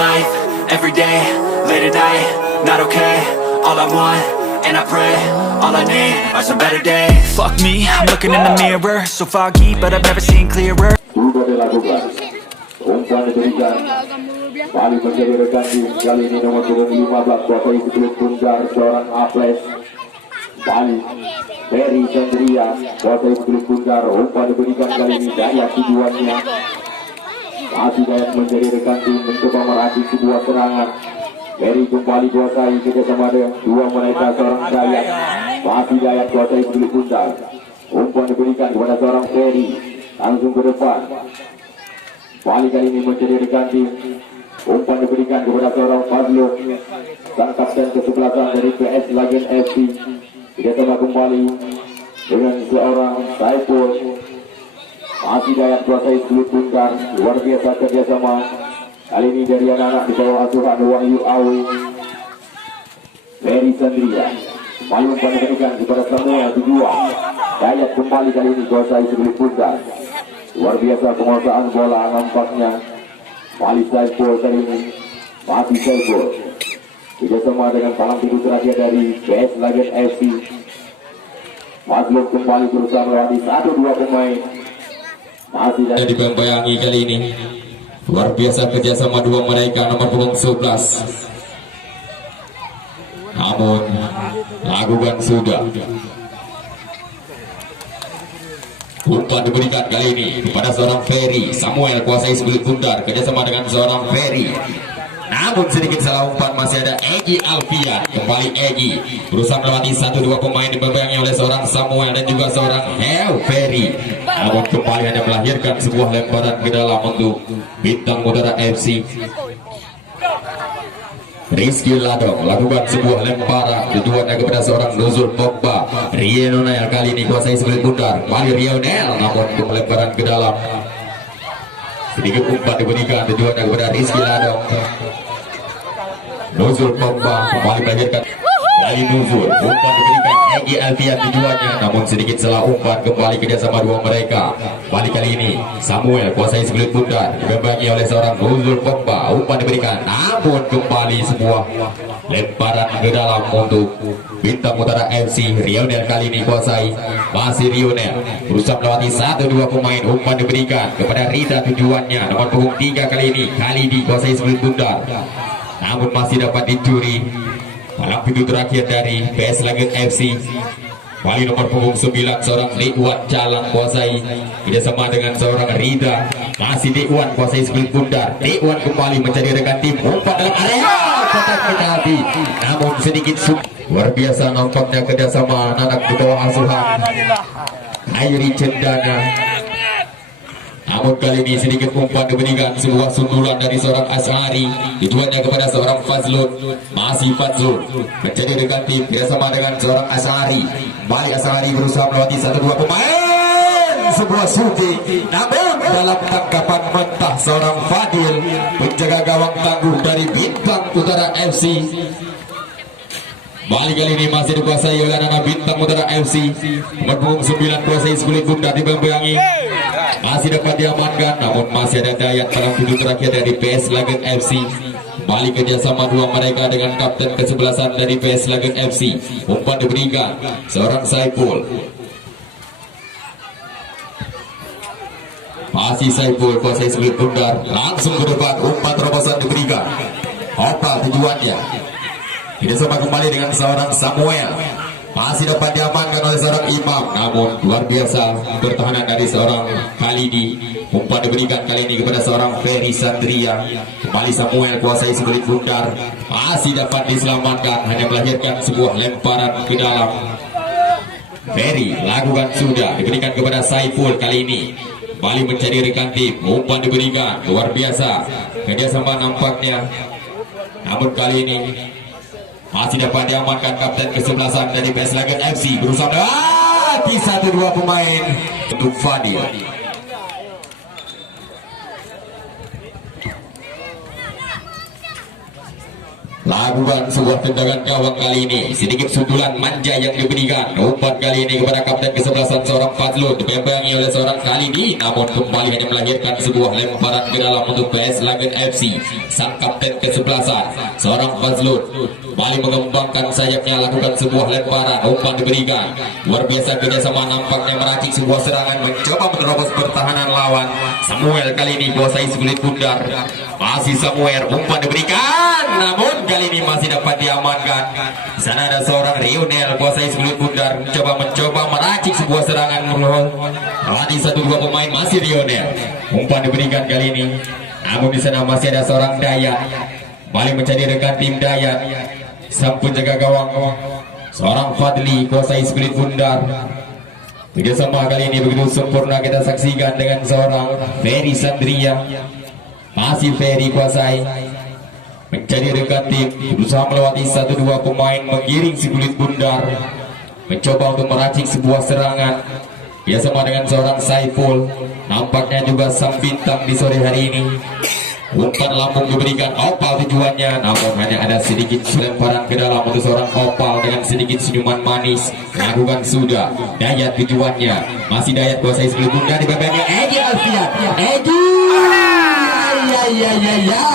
life, every day, late at night, not okay. All I want, and I pray, all I need are some better days. Fuck me, I'm looking in the mirror, so foggy, but I've never seen clearer. Sudah dilakukan, umpan diberikan, Bali menjadi rekan tim, kali ini nomor 15 kuasai sebelum Tunggar seorang Aples. Bali, Ferry Sandria, kuasai sebelum Tunggar, umpan diberikan kali ini Dayak tujuannya. Masih Dayak menjadi rekan tim mencoba meracik sebuah serangan. Ferry kembali kuasai kerjasama dengan dua mereka seorang Dayak. Masih Dayak kuasai sebelum Tunggar, umpan diberikan kepada seorang Ferry. Langsung ke depan. Bali kali ini menjadi rekan tim. Umpan diberikan kepada seorang Fadlo, sang kapten kesebelasan dari PS Lagen FC. Tidak sama kembali dengan seorang Saiful. Masih Dayak kuasai sulit Tunggar. Luar biasa kerjasama. Kali ini dari anak-anak di bawah asuhan Wahyu Awi. Ferry Sandria. Kembali umpan diberikan kepada Samuel Tujuan. Dayak kembali kali ini kuasai sulit Tunggar. Luar biasa penguasaan bola nampaknya. Bali Saiful kali ini. Masih Saiful. Tidak sama dengan palang pintu terakhir dari PS Lagen FC. Mazlum kembali berusaha melewati 1-2 pemain. Masih dari dibayang-bayangi kali ini. Luar biasa kerjasama dua mereka nomor punggung 11. Namun lakukan sudah. Umpan diberikan kali ini kepada seorang Ferry. Samuel kuasai sebelum Tunggar kerjasama dengan seorang Ferry. Namun sedikit salah umpan, masih ada Egi Alfian. Kembali Egi berusaha melewati 1-2 pemain dibayangi oleh seorang Samuel dan juga seorang Hel Ferry. Namun kembali hanya melahirkan sebuah lemparan ke dalam untuk Bintang Mutiara FC. Rizky Ladong lakukan sebuah lemparan tujuannya kepada seorang Nuzul Pogba. Rionel kali ini kuasai sebelum Tunggar. Kembali Rionel, namun lemparan ke dalam. Sedikit umpan diberikan tujuannya kepada Rizky Ladong. Nuzul Pogba kembali melahirkan kali Nuzul. Umpan diberikan Egi Alfian tujuannya, namun sedikit salah umpan. Kembali kerjasama dua mereka. Balik kali ini Samuel kuasai sebelum Tunggar dibayangi oleh seorang Nuzul Pogba. Umpan diberikan, namun kembali sebuah lemparan ke dalam untuk Bintang Mutiara FC. Rionel kali ini kuasai. Masih Rionel berusaha melewati 1-2 pemain. Umpan diberikan kepada Rida tujuannya nomor punggung 3 kali ini. Kali dikuasai sebelum Tunggar, namun masih dapat dicuri. Palang pintu terakhir dari PS Lagen FC. Kali nomor punggung 9 seorang Dewan Calang kuasai kerjasama dengan seorang Rida. Masih Dewan kuasai sebelum Tunggar. Dewan kembali mencari rekan tim. Umpan dalam area kotak penalti, namun sedikit luar biasa nampaknya kerjasama anak di bawah asuhan Airi Cendana. Namun kali ini sedikit umpan diberikan sebuah sundulan dari seorang Asyari tujuannya kepada seorang Fazlun. Masih Fazlun mencari rekan tim kerjasama dengan seorang Asyari. Balik Asyari berusaha melewati 1-2 pemain. Sebuah shooting, namun dalam tangkapan mentah seorang Fadil penjaga gawang tangguh dari Bintang Mutiara FC. Balik kali ini masih dikuasai oleh anak Bintang Mutiara FC. Nomor punggung 9 kuasai sebelum Tunggar dibayangi. Masih dapat diamankan, namun masih ada Dayak palang pintu terakhir dari PS Lagen FC. Balik kerjasama dua mereka dengan kapten kesebelasan dari PS Lagen FC. Umpan diberikan seorang Saiful. Masih Saiful kuasai sebelum Tunggar, langsung ke depan. Umpan terobosan diberikan. Apa tujuannya? Tidak sama kembali dengan seorang Samuel. Masih dapat diamankan oleh seorang Imam, namun luar biasa pertahanan dari seorang Khalidi. Umpan diberikan kali ini kepada seorang Ferry Sandria. Kembali Samuel kuasai sebelum Tunggar. Masih dapat diselamatkan, hanya melahirkan sebuah lemparan ke dalam. Ferry lakukan sudah diberikan kepada Saiful kali ini. Bali mencari rekan tim. Umpan diberikan, luar biasa kerjasama nampaknya. Namun kali ini masih dapat diamankan kapten kesebelasan dari PS Lagen FC. Berusaha melewati 1-2 pemain untuk Fadil. Lakukan sebuah tendangan gawang kali ini. Sedikit sundulan manja yang diberikan. Umpan kali ini kepada kapten kesebelasan seorang Fadlun. Dibayangi oleh seorang Khalidi. Namun kembali hanya melahirkan sebuah lemparan ke dalam untuk PS Lagen FC. Sang kapten kapten kesebelasan seorang Fazlun. Kembali mengembangkan sayapnya, lakukan sebuah lemparan, umpan diberikan. Luar biasa kerjasama, nampaknya meracik sebuah serangan, mencoba menerobos pertahanan lawan. Samuel kali ini kuasai sekulit bundar. Masih Samuel, umpan diberikan, namun kali ini masih dapat diamankan. Di sana ada seorang Rionel kuasai sekulit bundar, mencoba meracik sebuah serangan. Melewati 1-2 pemain, masih Rionel. Umpan diberikan kali ini, namun di sana masih ada seorang Dayat. Kembali mencari rekan tim Dayat. Sang penjaga gawang seorang Fadli kuasai sekulit bundar. Kerjasama kali ini begitu sempurna kita saksikan dengan seorang Ferry Sandria. Masih Ferry kuasai mencari rekan tim, berusaha melewati 1-2 pemain, menggiring sekulit bundar, mencoba untuk meracik sebuah serangan. Ia sama dengan seorang Saiful. Nampaknya juga sang bintang di sore hari ini. Umpan lambung diberikan, opal tujuannya, namun hanya ada sedikit lemparan ke dalam untuk seorang opal dengan sedikit senyuman manis. Lakukan sudah. Dayat tujuannya, masih Dayat kuasai sekulit bundar di babaknya. Egi Alfian, Egi. Ya.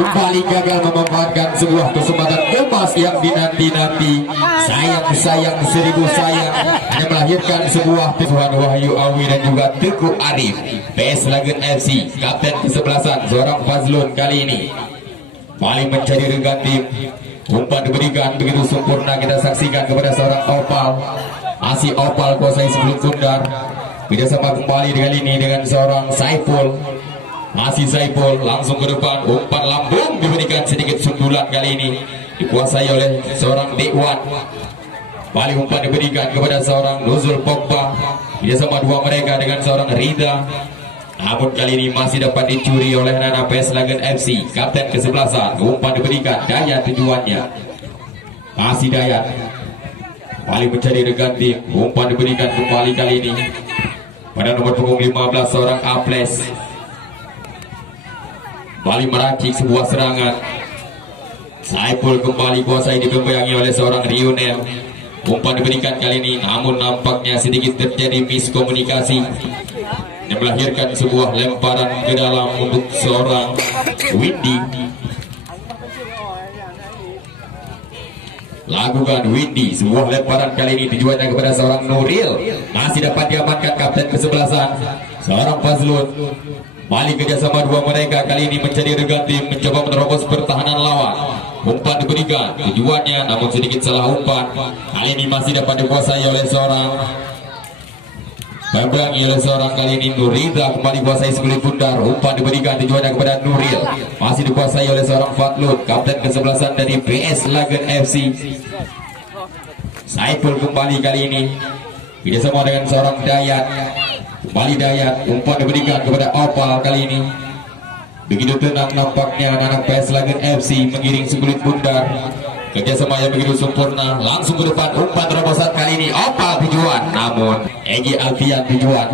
Kembali gagal memanfaatkan sebuah kesempatan emas yang dinanti-nanti. Sayang 1000 sayang, hanya melahirkan sebuah Tuhan Wahyu Awi dan juga Teguh Arif. PS Lagun FC, kapten kesebelasan seorang Fazlun kali ini paling mencari rekan tim. Umpan diberikan begitu sempurna kita saksikan kepada seorang Opal. Masih Opal kuasai sekulit bundar. Kerjasama kembali kali ini dengan seorang Saiful. Masih Saiful langsung ke depan, umpan lambung diberikan, sedikit sundulan kali ini dikuasai oleh seorang Dewan. Balik umpan diberikan kepada seorang Nuzul Pogba. Kerjasama dua mereka dengan seorang Rida, namun kali ini masih dapat dicuri oleh Nana PS Lagan FC, kapten kesebelasan. Umpan diberikan, Dayat tujuannya, masih Dayat. Balik mencari rekan tim, umpan diberikan kembali kali ini pada nomor punggung 15 seorang Aples. Balik meracik sebuah serangan. Saiful kembali kuasai, digembayangi oleh seorang Rionel. Umpan diberikan kali ini, namun nampaknya sedikit terjadi miskomunikasi yang melahirkan sebuah lemparan ke dalam untuk seorang Windy. Lakukan Windy, sebuah lemparan kali ini tujuannya kepada seorang Nuril. Masih dapat diamankan kapten kesebelasan seorang Fazlun. Balik kerjasama dua mereka kali ini mencari rekan tim, mencoba menerobos pertahanan lawan. Umpan diberikan, tujuannya namun sedikit salah umpan. Kali ini masih dapat dikuasai oleh seorang kali ini Nurida. Kembali kuasai sekulit bundar. Umpan diberikan, tujuannya kepada Nuril. Masih dikuasai oleh seorang Fatlut, kapten kesebelasan dari PS Lagan FC. Saiful kembali kali ini kerjasama dengan seorang Dayat. Kembali Dayat, umpan diberikan kepada Opal kali ini. Begitu tenang nampaknya anak PS Lagan FC menggiring sekulit bundar. Kerjasama yang begitu sempurna, langsung ke depan, umpan terobosan kali ini Opal tujuan, namun Egy Alfian tujuan.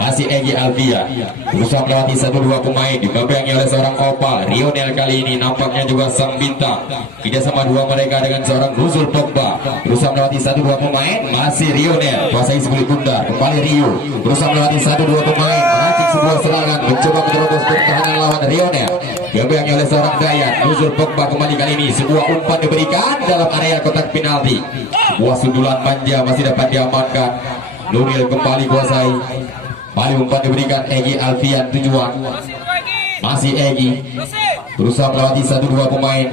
Masih Egy Alfian berusaha melewati 1-2 pemain, digembayangi oleh seorang Opal. Rionel kali ini nampaknya juga sang bintang. Kerjasama dua mereka dengan seorang Nuzul Pogba, berusaha melewati 1-2 pemain. Masih Rionel kuasai sekulit bundar. Kembali Rio berusaha melewati 1-2 pemain, meracik sebuah serangan, mencoba menerobos pertahanan lawan. Rionel digembayangi oleh seorang Dayat. Nuzul Pogba kembali kali ini, sebuah umpan diberikan dalam area kotak penalti. Sebuah sundulan manja masih dapat diamankan. Nuril kembali kuasai. Balik umpan diberikan, Egy Alfian tujuan. Masih Egy berusaha melewati 1-2 pemain.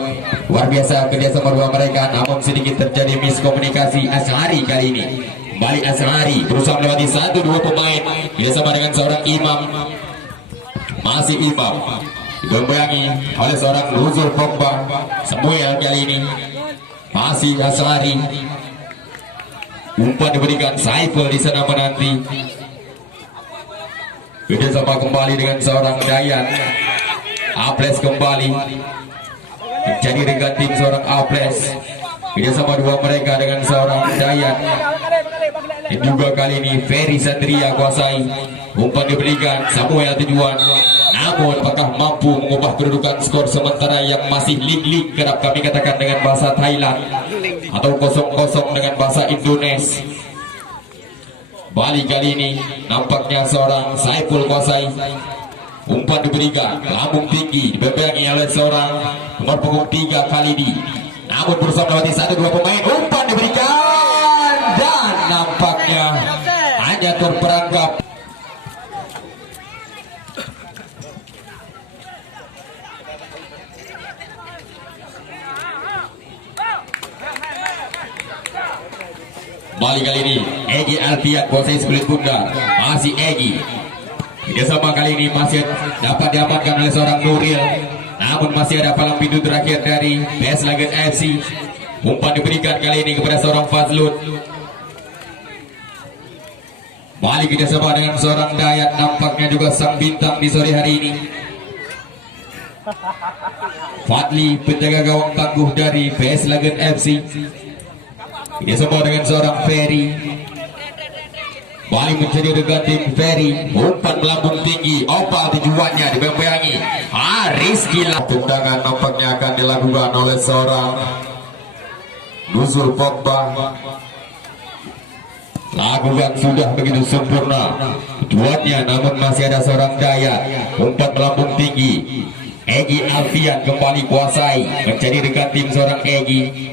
Luar biasa kerjasama dua mereka, namun sedikit terjadi miskomunikasi. Ashari kali ini, kembali Ashari berusaha melewati 1-2 pemain, kerjasama dengan seorang Imam. Masih Imam digembayangi oleh seorang Nuzul Pogba. Samuel kali ini, masih Ashari. Umpan diberikan, Saiful di sana menanti. Kerjasama kembali dengan seorang Dayat. Aples kembali menjadi rekan tim seorang Aples. Kerjasama dua mereka dengan seorang Dayat. Dan juga kali ini Ferry Sandria kuasai. Umpan diberikan, Samuel tujuan. Namun apakah mampu mengubah kedudukan skor sementara yang masih lig-lig, kerap kami katakan dengan bahasa Thailand, atau 0-0 dengan bahasa Indonesia. Balik kali ini nampaknya seorang Saiful kuasai. Umpan diberikan, lambung tinggi dibebangi oleh seorang nomor punggung 3 Khalidi. Namun berusaha melewati 1-2 pemain. Umpan diberikan dan nampaknya hanya terperangkap. Balik kali ini Egy Alfian kuasai sebelah bundar. Masih Egy. Kerjasama kali ini masih dapat diamankan oleh seorang Nuril. Namun masih ada palang pintu terakhir dari PS Lagan FC. Umpan diberikan kali ini kepada seorang Fazlun. Balik kerjasama dengan seorang Dayat. Nampaknya juga sang bintang di sore hari ini. Fadli, penjaga gawang tangguh dari PS Lagan FC. Kerjasama dengan seorang Ferry. Balik menjadi dekat tim Ferry. Umpan melambung tinggi. Opal tujuannya dibayang-bayangi. Rizky lah. Tendangan nampaknya akan dilakukan oleh seorang Nuzul Pogba. Lakukan sudah begitu sempurna tujuannya, namun masih ada seorang Dayat. Umpan melambung tinggi. Egy Alfian kembali kuasai menjadi dekat tim seorang Egy.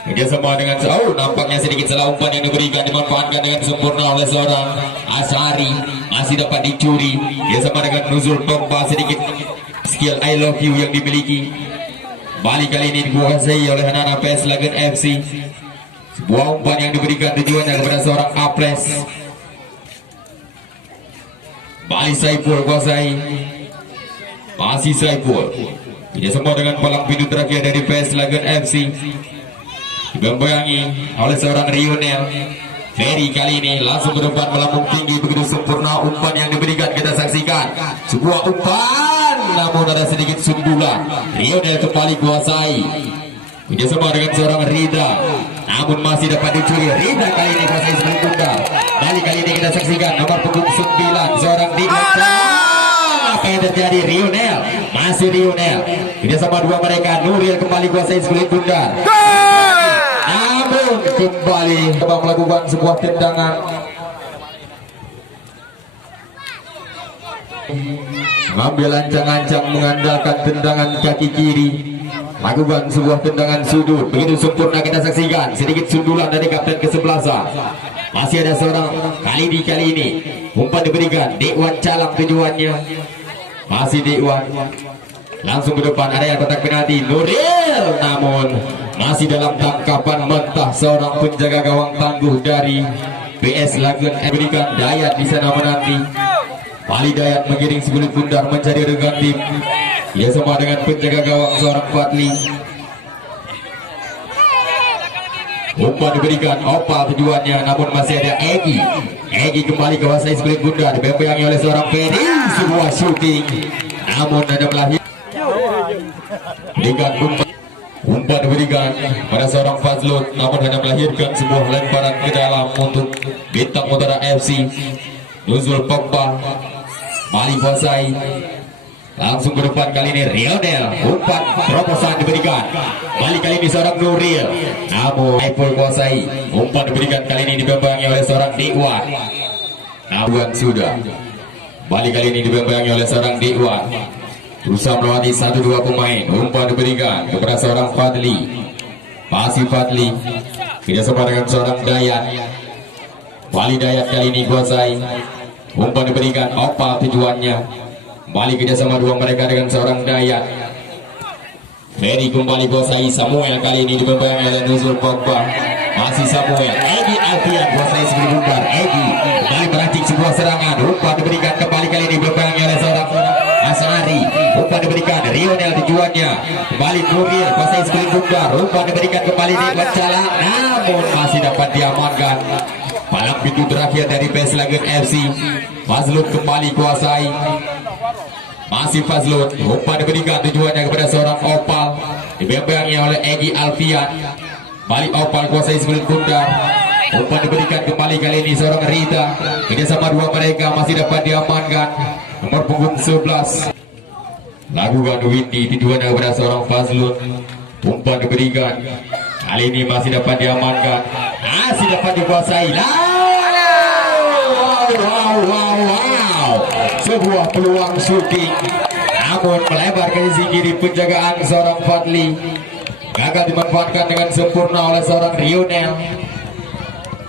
Kerjasama dengan nampaknya sedikit salah umpan yang diberikan dimanfaatkan dengan sempurna oleh seorang Asari. Masih dapat dicuri. Kerjasama dengan Nuzul Pogba, sedikit skill I love you yang dimiliki. Balik kali ini dikuasai oleh anak-anak PS Lagan FC. Sebuah umpan yang diberikan tujuannya kepada seorang Aples. Balik Saiful kuasai. Masih Saiful. Kerjasama dengan palang pintu terakhir dari PS Lagan FC. Dibayang-bayangi oleh seorang Rionel. Ferry kali ini langsung ke depan melambung tinggi begitu sempurna umpan yang diberikan. Kita saksikan sebuah umpan, namun ada sedikit sundulan. Rionel kembali kuasai. Kerjasama dengan seorang Rida, namun masih dapat dicuri. Rida kali ini kuasai sebelah bundar. Balik kali ini kita saksikan nomor punggung 9 seorang Dina. Apa yang terjadi? Rionel, masih Rionel. Kerjasama dua mereka. Nuril kembali kuasai sebelah bundar. Namun kembali melakukan sebuah tendangan. Mengambil ancang-ancang mengandalkan tendangan kaki kiri. Lakukan sebuah tendangan sudut. Begitu sempurna kita saksikan. Sedikit sundulan dari kapten ke-11. Masih ada seorang Khalidi kali ini. Umpan diberikan. Dekwan Calang tujuannya. Masih Dekwan. Langsung ke depan, ada yang kotak penalti. Nuril, namun masih dalam tangkapan mentah seorang penjaga gawang tangguh dari PS Lagan. Berikan Dayat di sana menanti. Bali Dayat mengiring sebelah bundar mencari rekan tim. Ia sama dengan penjaga gawang seorang Fadli. Umpan diberikan, Opal tujuannya, namun masih ada Egy. Egy kembali kuasai sebelah bundar, dibayang-bayangi oleh seorang Ferry. Sebuah shooting, namun ada melahirkan. Berikan umpan diberikan pada seorang Fazlun, namun hanya melahirkan sebuah lemparan ke dalam untuk bintang Utara FC. Nuzul Pogba Bali kuasai. Langsung ke depan kali ini Rionel. Umpan terobosan diberikan. Balik kali ini seorang Nuril, namun Aipul kuasai. Umpan diberikan kali ini dibayang-bayangi oleh seorang Dekwan. Namun sudah. Balik kali ini dibayang-bayangi oleh seorang Dekwan. Berusaha melewati 1-2 pemain. Umpan diberikan kepada seorang Fadli. Masih Fadli. Kerjasama dengan seorang Dayat. Bali Dayat kali ini kuasai. Umpan diberikan, Opal tujuannya. Balik kerjasama dua mereka dengan seorang Dayat. Ferry kembali kuasai. Samuel kali ini dibayang oleh Nuzul Pogba. Masih Samuel. Egy Alfian kuasai sebelah bundar. Egy kembali meracik sebuah serangan. Umpan diberikan kembali kali ini dibayang oleh seorang Asari. Umpan diberikan, Rionel tujuannya. Kembali Nuril kuasai sebelah bundar. Umpan diberikan kembali Dekwan Calang, namun masih dapat diamankan. Palang pintu terakhir dari PS Lagan FC. Fazlun kembali kuasai. Masih Fazlun. Umpan diberikan tujuannya kepada seorang Opal. Dibayang-bayangi oleh Egy Alfian. Balik Opal kuasai sebelah bundar. Umpan diberikan kembali kali ini seorang Rita. Kerjasama dua mereka masih dapat diamankan. Nomor punggung 11. Lakukan Windy tujuannya kepada seorang Fazlun. Umpan diberikan. Kali ini masih dapat diamankan. Masih dapat dikuasai. Wow. sebuah peluang shooting, namun melebar ke sisi kiri penjagaan seorang Fadli, gagal dimanfaatkan dengan sempurna oleh seorang Rionel.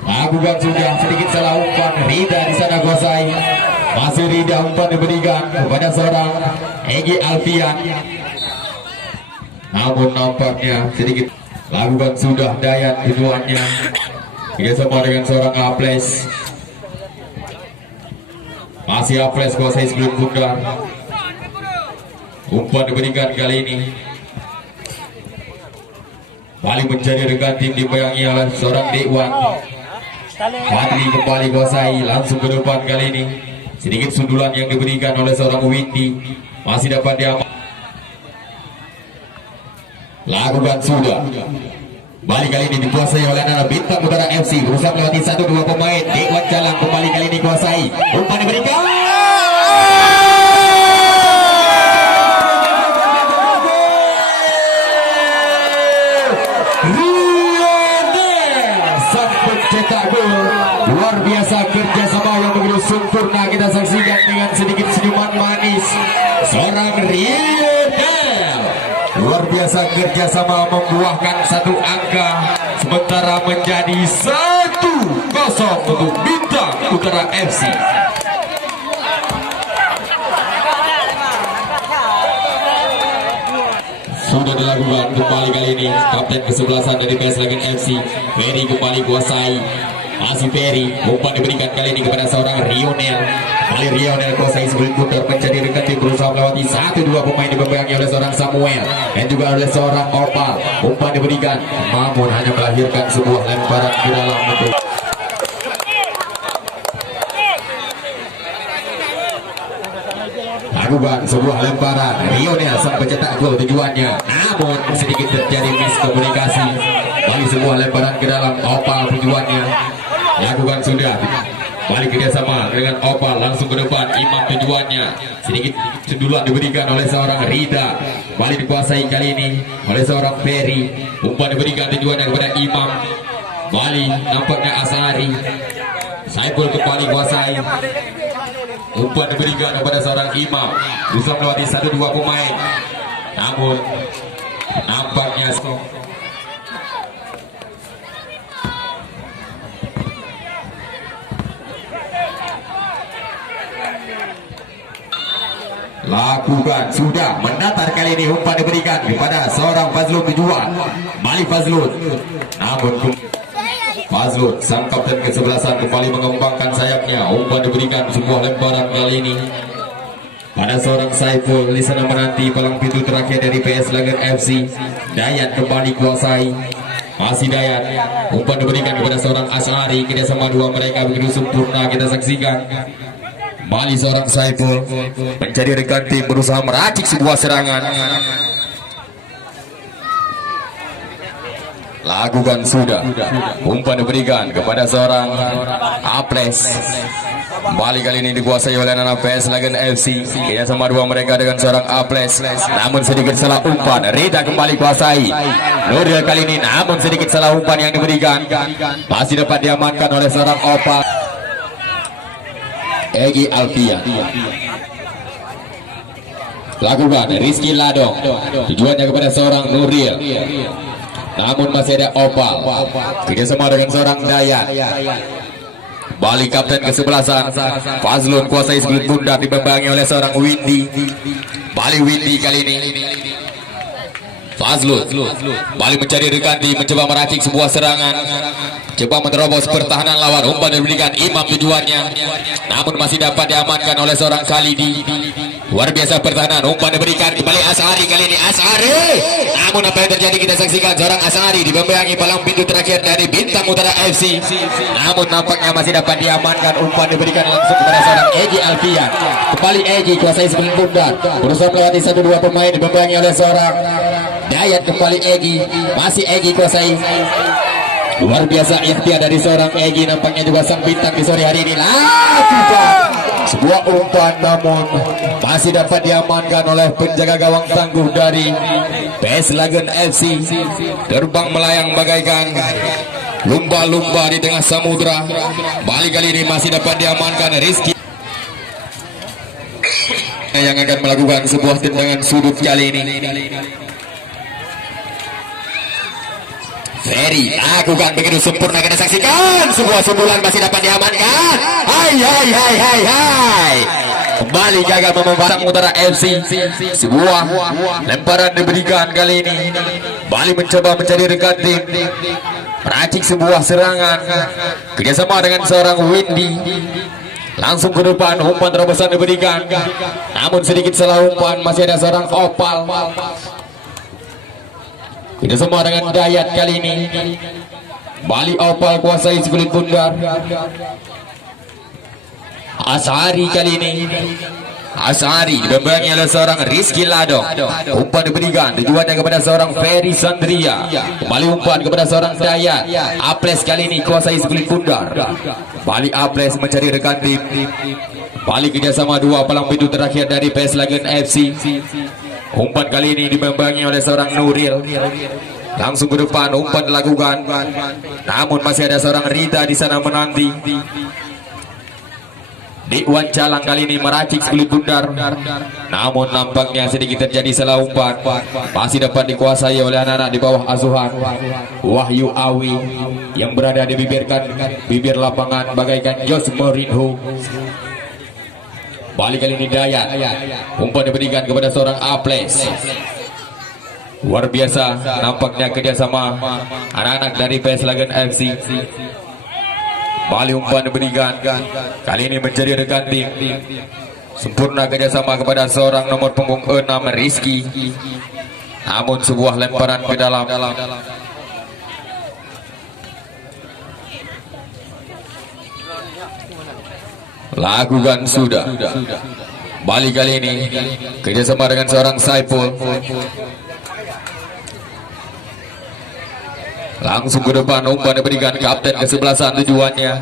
Lakukan sudah sedikit salah umpan Rida di sana kuasai. Masih Rida, umpan diberikan kepada seorang Egy Alfian, namun nampaknya sedikit. Lakukan sudah Dayat keduanya kerjasama dengan seorang Aples. Masih Aples kuasai sebelum bundar. Umpan diberikan kali ini. Balik menjadi rekan tim dibayangi oleh seorang Dewan. Fadli kembali kuasai, langsung ke depan kali ini. Sedikit sundulan yang diberikan oleh seorang Windy, masih dapat diamankan. Lakukan sudah. Balik kali ini dikuasai oleh anak Bintang Utara FC, berusaha melewati 1-2 pemain. Dewan Jalan kembali kali ini kuasai. Umpan diberikan. Luar biasa kerjasama yang begitu sempurna kita saksikan dengan sedikit senyuman manis seorang Rionel. Luar biasa kerjasama membuahkan satu angka, sementara menjadi 1-0 untuk Bintang Utara FC. Sudah dilakukan kembali kali ini kapten kesebelasan dari PS Legend FC, Ferry kembali kuasai. Masih Ferry, umpan diberikan kali ini kepada seorang Rionel. Kali Rionel kuasai sebelum putar menjadi dekat tim, berusaha melewati 1-2 pemain dipegangi oleh seorang Samuel dan juga oleh seorang Opal. Umpan diberikan, namun hanya melahirkan sebuah lemparan ke dalam untuk lakukan sebuah lemparan. Rionel sang pencetak gol tujuannya, namun sedikit terjadi miskomunikasi. Balik sebuah lemparan ke dalam Opal tujuannya. Lakukan sudah. Balik kerjasama dengan Opal, langsung ke depan. Imam tujuannya. Sedikit sundulan diberikan oleh seorang Rida. Balik dikuasai kali ini oleh seorang Ferry. Umpan diberikan tujuannya kepada Imam. Balik nampaknya Asari. Saiful kembali kuasai. Umpan diberikan kepada seorang Imam, bisa melewati 1-2 pemain, namun nampaknya lakukan sudah mendatar kali ini. Umpan diberikan kepada seorang Fazlun tujuan. Balik Fazlun, namun Fazlun sang kapten kesebelasan kembali mengembangkan sayapnya. Umpan diberikan sebuah lemparan kali ini pada seorang Saiful di sana menanti palang pintu terakhir dari PS Legend FC. Dayat kembali kuasai. Masih Dayat, umpan diberikan kepada seorang Asari. Kerjasama dua mereka begitu sempurna kita saksikan. Bali seorang Saiful menjadi rekan tim, berusaha meracik sebuah serangan. Lakukan sudah. Umpan diberikan kepada seorang Aples. Balik kali ini dikuasai oleh anak PS Legend FC. Kayaknya sama dua mereka dengan seorang Aples, namun sedikit salah umpan. Rida kembali kuasai. Nuril kali ini, namun sedikit salah umpan yang diberikan. Masih dapat diamankan oleh seorang Opal. Egy Alfian. Lakukan Rizky Ladong. Tujuannya kepada seorang Nuril, namun masih ada Opal. Kerjasama dengan seorang Dayat. Balik kapten kesebelasan Fazlun kuasai sebelum bundar, dibembangi oleh seorang Windy. Balik Windy kali ini. Fazlun balik mencari rekan tim, mencoba meracik sebuah serangan, coba menerobos pertahanan lawan. Umpan diberikan Imam tujuannya, namun masih dapat diamankan oleh seorang Khalidi. Luar biasa pertahanan. Umpan diberikan kembali Asari kali ini. Asari, namun apa yang terjadi kita saksikan. Seorang Asari dibembangi palang pintu terakhir dari Bintang Utara FC, namun nampaknya masih dapat diamankan. Umpan diberikan langsung kepada seorang Egy Alfian. Kembali Egy kuasai sebelum bundar, berusaha melewati 1-2 pemain, dibembangi oleh seorang Dayat. Kembali Egy, masih Egy kuasai. Luar biasa ikhtiar dari seorang Egy, nampaknya juga sang bintang di sore hari ini. Lakukan sebuah umpan, namun masih dapat diamankan oleh penjaga gawang tangguh dari PS Legend FC. Terbang melayang bagaikan lumba-lumba di tengah samudra. Balik kali ini masih dapat diamankan Rizky. yang akan melakukan sebuah tendangan sudut kali ini. Ferry lakukan begitu sempurna, kita saksikan sebuah sundulan masih dapat diamankan. Hai. Kembali gagal memanfaatkan Utara FC. Sebuah lemparan diberikan kali ini. Bali mencoba mencari rekan tim, meracik sebuah serangan kerjasama dengan seorang Windy. Langsung ke depan, umpan terobosan diberikan, namun sedikit salah umpan, masih ada seorang Opal. Tidak semua dengan Dayat kali ini. Bali Opal kuasai sekulit bundar. Asari kali ini. Asari dibangungi oleh seorang Rizky Ladok. Umpan diberikan, tujuannya kepada seorang Ferry Sandria. Kembali umpan kepada seorang Dayat. Aples kali ini kuasai sekulit bundar. Bali Aples mencari rekan tim. Bali kerjasama dua palang pintu terakhir dari PS Lagan FC. Umpan kali ini dibambangi oleh seorang Nuril. Langsung ke depan, umpan dilakukan, namun masih ada seorang Rida di sana menanti. Dewan Calang kali ini meracik sekulit bundar, namun nampaknya sedikit terjadi salah umpan. Masih dapat dikuasai oleh anak-anak di bawah asuhan Wahyu Awi yang berada di bibir lapangan bagaikan Jose Mourinho. Balik kali ini Dayat, umpan diberikan kepada seorang Aples. Luar biasa nampaknya kerjasama anak-anak dari PS Lagan FC. Balik umpan diberikan, kali ini menjadi rekan tim. Sempurna kerjasama kepada seorang nomor punggung 6 Rizky, namun sebuah lemparan ke dalam. Lakukan sudah. Balik kali ini kerjasama dengan seorang Saipul. Langsung ke depan, umpan diberikan kapten kesebelasan tujuannya.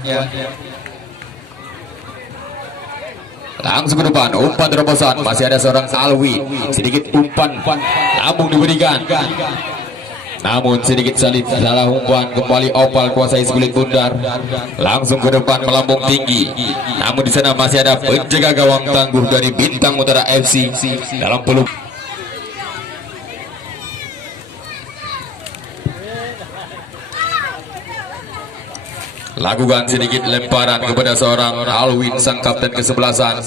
Langsung ke depan, umpan terobosan, masih ada seorang Alwi. Sedikit umpan namun diberikan, namun sedikit salah umpan. Kembali Opal kuasai sekulit bundar. Langsung ke depan melambung tinggi, namun di sana masih ada penjaga gawang tangguh dari Bintang Utara FC dalam peluk. Lakukan sedikit lemparan kepada seorang Alwin, sang kapten kesebelasan.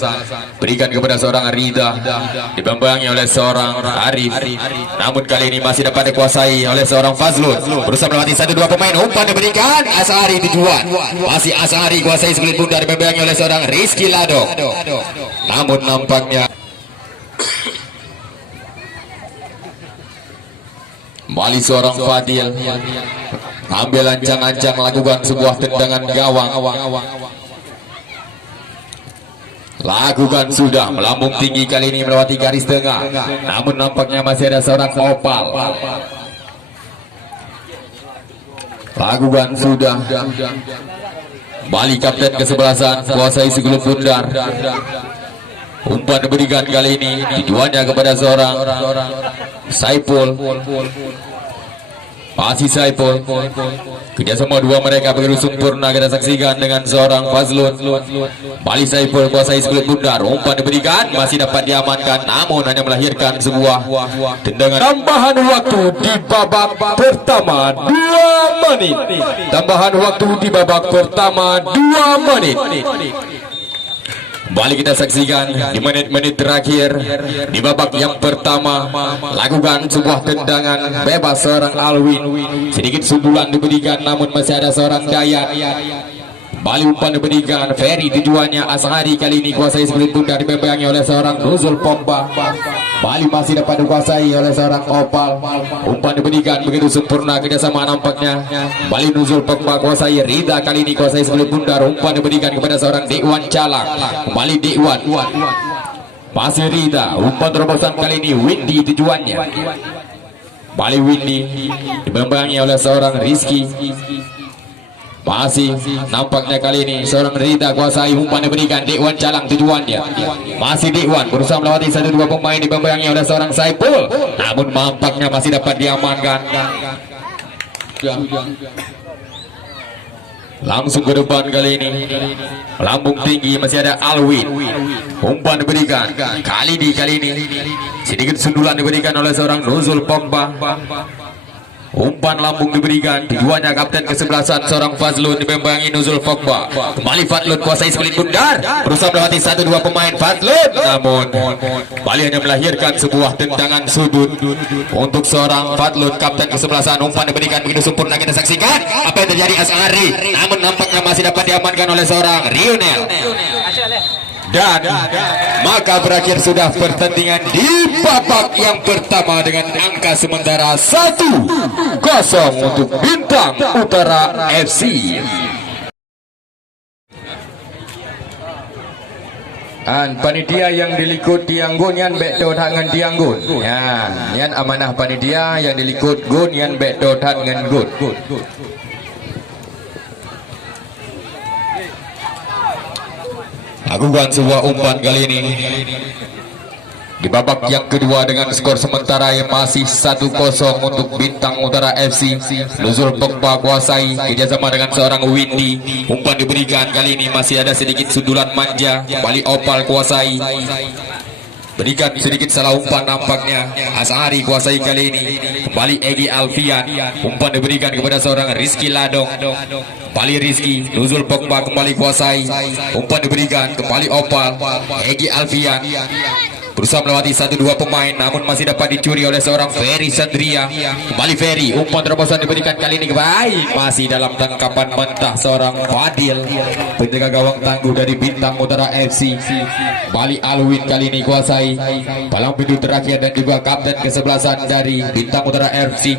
Berikan kepada seorang Rida, dibambangi oleh seorang Arif. Namun kali ini masih dapat dikuasai oleh seorang Fazlun. Berusaha melewati 1-2 pemain, umpan diberikan. Asari tujuan, masih Asari kuasai sekulit bundar, dibambangi oleh seorang Rizky Ladok. Namun nampaknya kembali seorang Fadil ambil ancang-ancang, lakukan sebuah tendangan gawang. Lakukan sudah, melambung tinggi kali ini melewati garis tengah, namun nampaknya masih ada seorang Opal. Lakukan sudah. Bali kapten kesebelasan kuasai sekulit bundar. Umpan diberikan kali ini, tujuannya kepada seorang Saipul. Masih Saipul. Kerjasama dua mereka begitu sempurna kita saksikan dengan seorang Fazlun. Bali Saipul kuasai sekulit bundar. Umpan diberikan, masih dapat diamankan, namun hanya melahirkan sebuah tendangan. Tambahan waktu di babak pertama 2 menit. Tambahan waktu di babak pertama 2 menit. Balik kita saksikan di menit-menit terakhir di babak yang pertama. Lakukan sebuah tendangan bebas seorang Alwin. Sedikit sundulan diberikan, namun masih ada seorang Dayat. Bali umpan diberikan, Ferry tujuannya. Ashari kali ini kuasai sekulit bundar, dibambangi oleh seorang Nuzul Pomba. Bali masih dapat dikuasai oleh seorang Opal. Umpan diberikan begitu sempurna kerjasama nampaknya. Bali Nuzul Pomba kuasai, Rida kali ini kuasai sekulit bundar. Umpan diberikan kepada seorang Dewan Calang. Kembali Dewan, masih Rida. Umpan terobosan kali ini Windy tujuannya. Bali Windy dibambangi oleh seorang Rizky. Masih nampaknya kali ini seorang Rida kuasai, umpan diberikan. Dewan Calang tujuannya. Masih Dewan berusaha melewati 1-2 pemain, dibambangi oleh seorang Saipul, namun nampaknya masih dapat diamankan. Langsung ke depan kali ini. Lambung tinggi masih ada Alwin. Umpan diberikan. Kali ini. Sedikit sundulan diberikan oleh seorang Nuzul Pogba. Umpan lambung diberikan. Tujuannya kapten kesebelasan seorang Fazlun dibembangi Nuzul Pogba. Kembali Fazlun kuasai sebelit bundar. Berusaha melewati 1-2 pemain Fazlun. Namun kembali hanya melahirkan sebuah tendangan sudut untuk seorang Fazlun kapten kesebelasan. Umpan diberikan begitu sempurna, kita saksikan apa yang terjadi Asari. Namun nampaknya masih dapat diamankan oleh seorang Rionel. Dan maka berakhir sudah pertandingan di babak yang pertama dengan angka sementara 1-0 untuk Bintang Utara FC. Dan panitia yang dilikut Tianggun yan bekto tangan Tianggun. Ya, yan amanah panitia yang dilikut Gun yan bekto tangan Gun. Lakukan sebuah umpan kali ini di babak yang kedua dengan skor sementara yang masih 1-0 untuk Bintang Utara FC. Nuzul Pogba kuasai kerjasama dengan seorang Windy. Umpan diberikan kali ini masih ada sedikit sundulan manja. Kembali Opal kuasai. Berikan sedikit salah umpan nampaknya. Asari kuasai kali ini. Kembali Egi Alfian. Umpan diberikan kepada seorang Rizky Ladong. Kembali Rizky. Nuzul Pogba kembali kuasai. Umpan diberikan. Kembali Opal. Egi Alfian. Berusaha melewati 1-2 pemain, namun masih dapat dicuri oleh seorang Ferry Sandria. Kembali Ferry. Umpan terobosan diberikan kali ini baik. Masih dalam tangkapan mentah seorang Fadil, penjaga gawang tangguh dari Bintang Utara FC. Kembali Alwin kali ini kuasai palang pintu terakhir dan juga kapten kesebelasan dari Bintang Utara FC.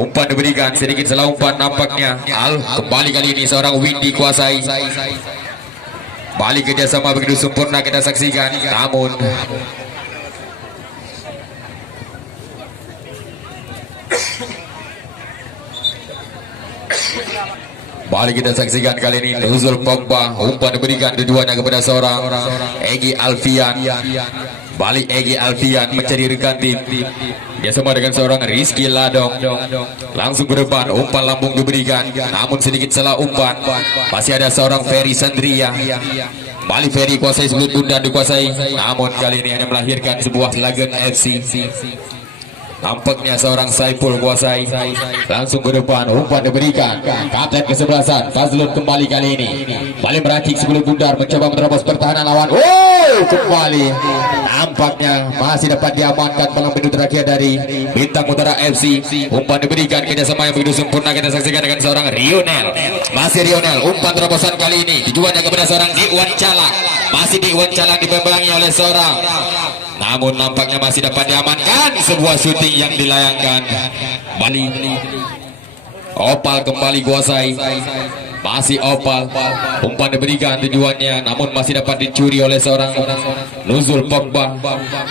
Umpan diberikan, sedikit salah umpan nampaknya. Kembali kali ini seorang Windy kuasai. Balik kerjasama begitu sempurna kita saksikan. Namun balik kita saksikan kali ini Nuzul Pogba. Umpan diberikan keduanya kepada seorang Egi Alfian. Balik Egi Alfian mencari rekan tim. Dia sama dengan seorang Rizky Ladong. Langsung ke depan. Umpan lambung diberikan, namun sedikit salah umpan. Masih ada seorang Ferry Sandria. Balik Ferry kuasai sebelut bunda dikuasai. Namun kali ini hanya melahirkan sebuah Lagen FC. Nampaknya seorang Saiful kuasai. Langsung ke depan. Umpan diberikan. Kapten kesebelasan Fazlun kembali kali ini. Balik merakik sebelum bundar, mencoba menerobos pertahanan lawan. Kembali. Nampaknya masih dapat diamankan palang pintu terakhir dari Bintang Utara FC. Umpan diberikan kerjasama yang begitu sempurna kita saksikan dengan seorang Rionel. Masih Rionel. Umpan terobosan kali ini tujuannya kepada seorang Diwan Calak. Masih Diwan Calak dibembangi oleh seorang, namun nampaknya masih dapat diamankan. Sebuah syuting yang dilayangkan. Bali Opal kembali kuasai. Masih Opal. Umpan diberikan tujuannya, namun masih dapat dicuri oleh seorang Nuzul Pogba.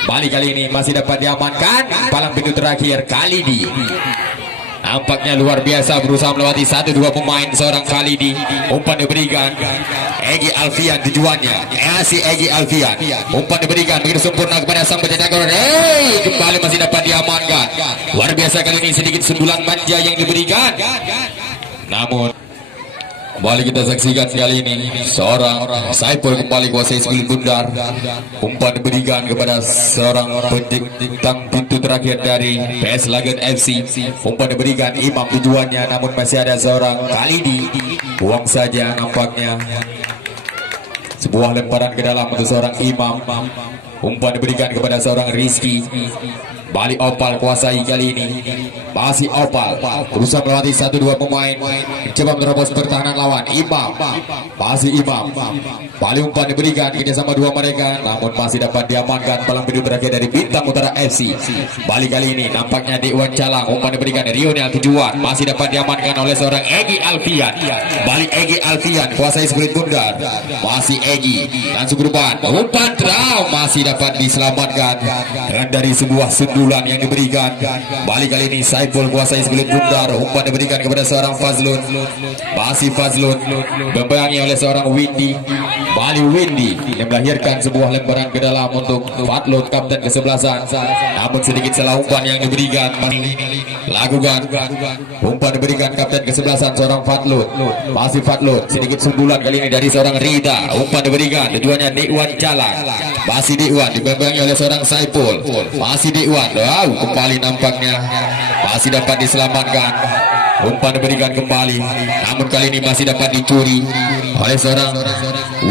Bali kali ini masih dapat diamankan. Palang pintu terakhir Khalidi. Nampaknya luar biasa berusaha melewati 1-2 pemain seorang Khalidi. Umpan diberikan Egi Alfian tujuannya. Si Egi Alfian. Umpan diberikan begitu sempurna kepada sang pencetak gol. Kembali masih dapat diamankan. Luar biasa kali ini sedikit sundulan manja yang diberikan. Namun kembali kita saksikan kali ini seorang Saiful kembali kuasai sebelit bundar. Umpan diberikan kepada seorang bintang pintu terakhir dari PS Lagen FC. Umpan diberikan Imam tujuannya, namun masih ada seorang Khalidi. Buang saja nampaknya. Sebuah lemparan ke dalam untuk seorang Imam. Umpan diberikan kepada seorang Rizky. Balik Opal kuasai kali ini. Masih Opal berusaha melewati 1-2 pemain, coba menerobos pertahanan lawan. Imam. Masih Imam. Balik umpan diberikan kerjasama dua mereka, namun masih dapat diamankan palang pintu terakhir dari Bintang Utara FC. Balik kali ini nampaknya Dewan Calang. Umpan diberikan Rionel tujuan, masih dapat diamankan oleh seorang Egi Alfian. Balik Egi Alfian kuasai sebelit bundar. Masih Egi. Langsung ke depan. Umpan draw masih dapat diselamatkan dengan dari sebuah sundulan yang diberikan. Balik kali ini Saiful kuasai sebelit bundar. Umpan diberikan kepada seorang Fazlun. Masih Fazlun membayangi oleh seorang Windy. Bali Windy yang melahirkan sebuah lemparan ke dalam untuk Fatlud kapten kesebelasan. Namun sedikit salah umpan yang diberikan. Lakukan umpan diberikan kapten kesebelasan seorang Fatlud. Masih Fatlud, sedikit sundulan kali ini dari seorang Rida. Umpan diberikan, tujuannya Dekwan Calang. Masih Dekwan dibembangi oleh seorang Saipul. Masih Dekwan, kembali nampaknya masih dapat diselamatkan. Umpan diberikan kembali, namun kali ini masih dapat dicuri oleh seorang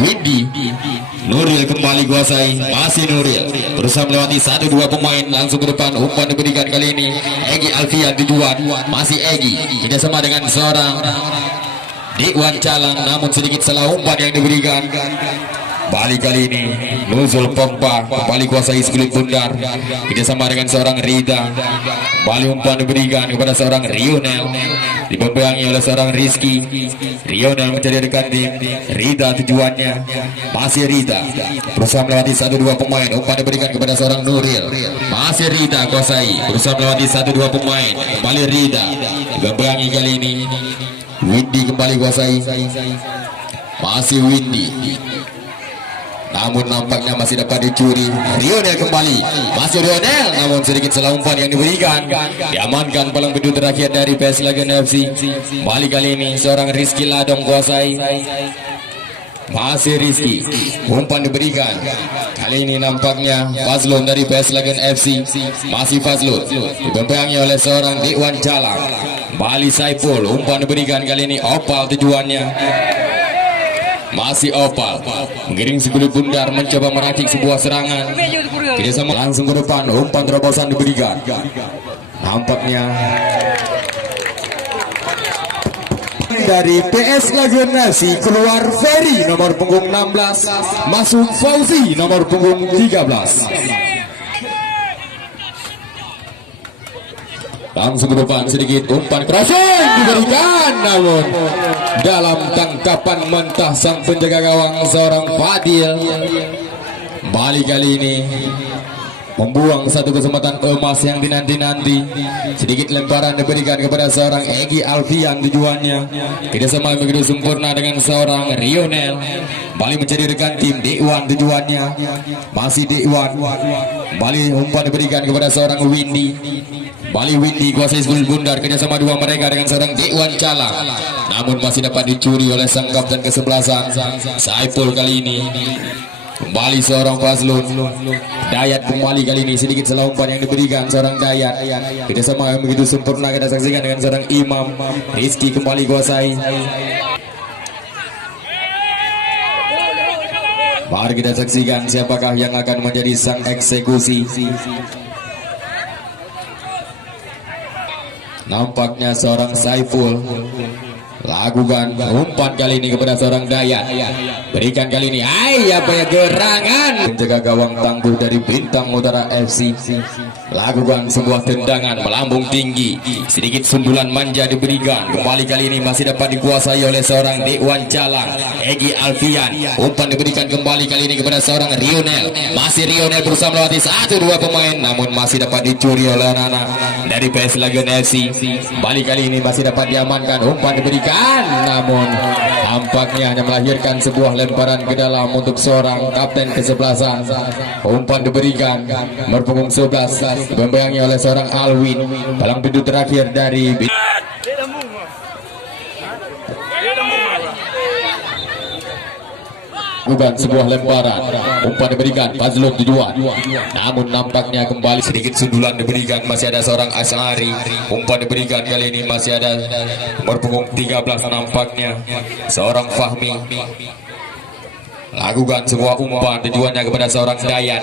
Windy. Nuril kembali kuasai, masih Nuril berusaha melewati 1-2 pemain langsung ke depan. Umpan diberikan kali ini Egy Alfian tujuan, masih Egy tidak sama dengan seorang Dekwan Calang, namun sedikit salah umpan yang diberikan. Bali kali ini Nuzul Pompa kembali kuasai sekulit bundar, tidak sama dengan seorang Rida. Bali umpan diberikan kepada seorang Rionel, dibembangi oleh seorang Rizky. Rionel mencari dekat tim Rida, tujuannya masih Rida berusaha melewati 1-2 pemain. Umpan diberikan kepada seorang Nuril, masih Rida kuasai berusaha melewati 1-2 pemain. Kembali Rida dibembangi kali ini Windy kembali kuasai, masih Windy, namun nampaknya masih dapat dicuri. Rionel kembali, masih Rionel, namun sedikit salah umpan yang diberikan. Diamankan palang pintu terakhir dari PS Lagan FC. Bali kali ini seorang Rizky Ladong kuasai, masih Rizky. Umpan diberikan kali ini nampaknya Fazlun dari PS Lagan FC. Masih Fazlun dibembangi oleh seorang Dekwan Calang. Bali Saipul, umpan diberikan kali ini Opal, tujuannya masih Opal mengiring sekulit bundar mencoba merakit sebuah serangan. Tidak sama langsung ke depan, umpan terobosan diberikan. Nampaknya dari PS Lagan FC keluar Ferry nomor punggung 16, masuk Fauzi nomor punggung 13. Langsung ke depan, sedikit umpan crossing diberikan, namun dalam tangkapan mentah sang penjaga gawang seorang Fadil. Bali kali ini membuang satu kesempatan emas yang dinanti-nanti. Sedikit lemparan diberikan kepada seorang Egy Alfian, tujuannya tidak sama begitu sempurna dengan seorang Rionel. Bali mencari rekan tim Dekwan, tujuannya masih Dekwan. Bali umpan diberikan kepada seorang Windy. Bali Windy kuasai sekulit bundar, kerjasama dua mereka dengan seorang Dekwan Calang, namun masih dapat dicuri oleh sang kapten kesebelasan Saipul kali ini. Kembali seorang Fazlun. Dayat kembali kali ini, sedikit salah umpan yang diberikan seorang Dayat. Tidak sama yang begitu sempurna kita saksikan dengan seorang Imam. Rizky kembali kuasai. Mari kita saksikan siapakah yang akan menjadi sang eksekusi. Nampaknya seorang Saiful lakukan umpan kali ini kepada seorang Dayat. Berikan kali ini, apa ya, gerangan. Penjaga gawang tangguh dari Bintang Utara FC lakukan sebuah tendangan melambung tinggi. Sedikit sundulan manja diberikan. Kembali kali ini masih dapat dikuasai oleh seorang Dekwan Calang, Egy Alfian. Umpan diberikan kembali kali ini kepada seorang Rionel. Masih Rionel berusaha melewati 1-2 pemain, namun masih dapat dicuri oleh anak-anak dari PS Lagan FC. Kembali kali ini masih dapat diamankan. Umpan diberikan, namun tampaknya hanya melahirkan sebuah lemparan ke dalam untuk seorang kapten kesebelasan. Umpan diberikan berpunggung 11, dibembangi oleh seorang Alwin. Palang pintu terakhir dari bukan sebuah lemparan. Umpan diberikan, Fazlun tujuan, namun nampaknya kembali sedikit sundulan diberikan. Masih ada seorang Asyari. Umpan diberikan kali ini masih ada berpunggung 13, nampaknya seorang Fahmi. Lakukan sebuah umpan, tujuannya kepada seorang Dayat.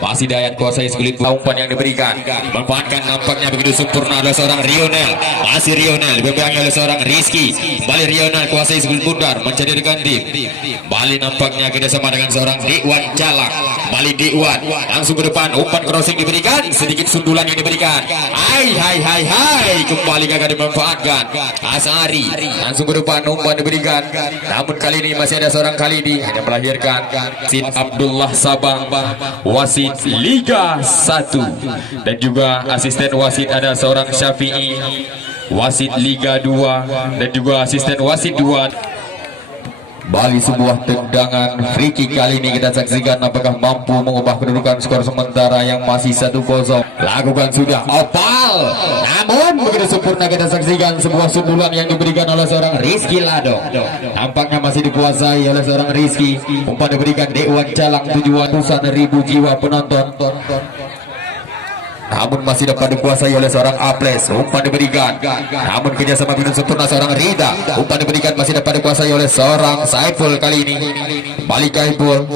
Masih Dayat kuasai sekulit umpan yang diberikan. Memanfaatkan nampaknya begitu sempurna oleh seorang Rionel. Masih Rionel dibembangi oleh seorang Rizky. Bali Rionel kuasai sekulit bundar mencari rekan tim. Bali nampaknya kerjasama dengan seorang Dekwan Calang. Bali Dekwan langsung ke depan, umpan crossing diberikan. Sedikit sundulan yang diberikan. Hai, kembali gagal dimanfaatkan. Asari langsung ke depan, umpan diberikan. Namun kali ini masih ada seorang Khalidi, hanya melahirkan Sin Abdullah Sabang, wasit Liga 1, dan juga asisten wasit ada seorang Syafi'i, wasit Liga 2, dan juga asisten wasit 2. Bali sebuah tendangan free kick kali ini kita saksikan apakah mampu mengubah kedudukan skor sementara yang masih 1-0. Lakukan sudah opal, namun begitu sempurna kita saksikan sebuah sundulan yang diberikan oleh seorang Rizky Lado. Tampaknya masih dikuasai oleh seorang Rizky. Umpan diberikan Dewan Calang, tujuan ratusan ribu jiwa penonton. Namun masih dapat dikuasai oleh seorang Aples. Umpan diberikan, namun kerjasama begitu sempurna seorang Rida. Umpan diberikan masih dapat dikuasai oleh seorang Saiful kali ini. Balik Saiful,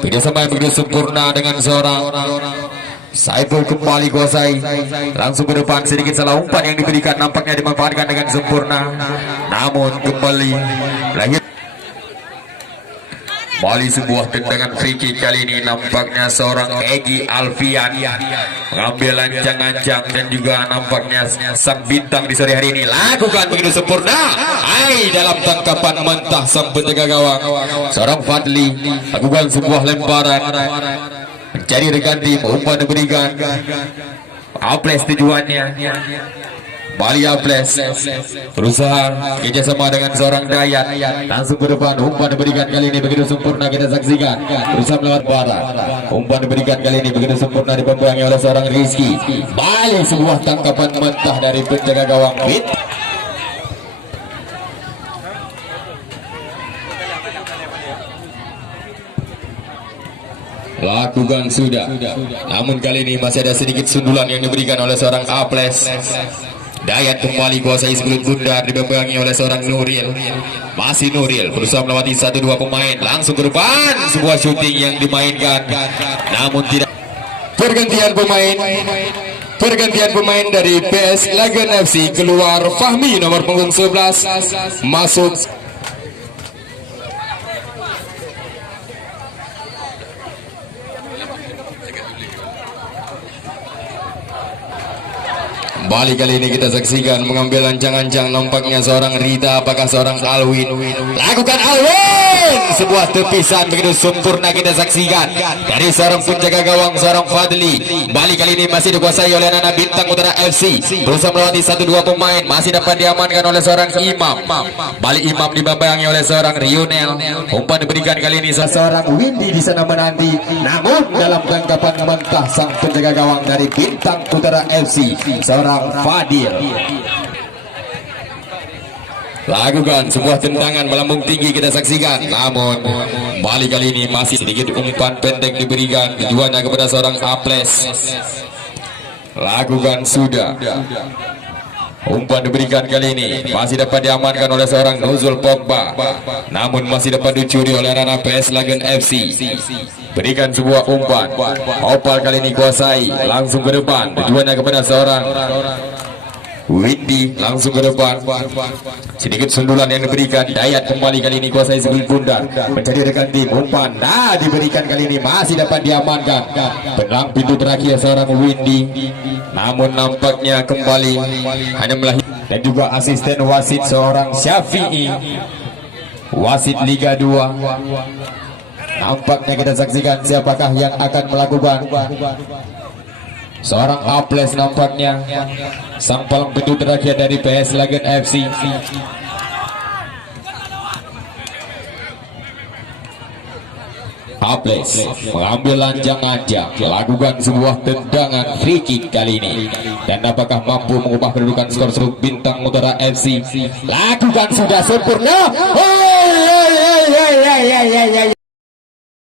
kerjasama yang begitu sempurna dengan seorang Saiful kembali kuasai. Langsung ke depan, sedikit salah umpan yang diberikan nampaknya dimanfaatkan dengan sempurna. Namun kembali lagi Bali sebuah tendangan free kick kali ini nampaknya seorang Egi Alfian mengambil ancang-ancang dan juga nampaknya sang bintang di sore hari ini lakukan begitu sempurna. Dalam tangkapan mentah sang penjaga gawang seorang Fadli lakukan sebuah lemparan mencari rekan tim. Umpan diberikan Aples tujuannya. Bali Aples berusaha kerjasama dengan seorang Dayat, langsung ke depan. Umpan diberikan kali ini begitu sempurna kita saksikan, berusaha melewat barat. Umpan diberikan kali ini begitu sempurna dipembangi oleh seorang Rizky. Bali sebuah tangkapan mentah dari penjaga gawang Fit. Lakukan sudah, namun kali ini masih ada sedikit sundulan yang diberikan oleh seorang Aples. Dayat kembali kuasai sebelum bundar dibembangi oleh seorang Nuril. Masih Nuril berusaha melewati 1-2 pemain, langsung ke depan. Sebuah syuting yang dimainkan, namun tidak. Pergantian pemain dari PS Lagan FC. Keluar Fahmi nomor punggung 11, masuk Bali kali ini kita saksikan mengambil ancang-ancang nampaknya seorang Rita, apakah seorang Alwin. Lakukan Alwin, sebuah tepisan begitu sempurna kita saksikan dari seorang penjaga gawang seorang Fadli. Bali kali ini masih dikuasai oleh anak Bintang Utara FC, berusaha melewati 1-2 pemain, masih dapat diamankan oleh seorang Imam. Bali Imam dibambangi oleh seorang Rionel. Umpan diberikan kali ini seorang Windy di sana menanti, namun dalam tangkapan mentah sang penjaga gawang dari Bintang Utara FC seorang Fadil. Lakukan sebuah tendangan melambung tinggi kita saksikan, namun Bali kali ini masih sedikit umpan pendek diberikan tujuannya kepada seorang Aples. Lakukan sudah, umpan diberikan kali ini masih dapat diamankan oleh seorang Nuzul Pogba, namun masih dapat dicuri oleh anak PS Lagan FC. Berikan sebuah umpan, Opal kali ini kuasai, langsung ke depan tujuannya kepada seorang Windy, langsung ke depan. Sedikit sundulan yang diberikan. Dayat kembali kali ini kuasai sebelum bundar mencari rekan tim. Umpan diberikan kali ini masih dapat diamankan. Penyerang pintu terakhir seorang Windy, namun nampaknya kembali hanya melahirkan. Dan juga asisten wasit seorang Syafi'i, wasit Liga 2. Nampaknya kita saksikan siapakah yang akan melakukan. Seorang Aples nampaknya sang palang pintu terakhir dari PS Lagan FC. Aples mengambil lanjang-lanjang, lakukan sebuah tendangan free kick kali ini, dan apakah mampu mengubah kedudukan skor serut Bintang Utara FC. Lakukan sudah sempurna.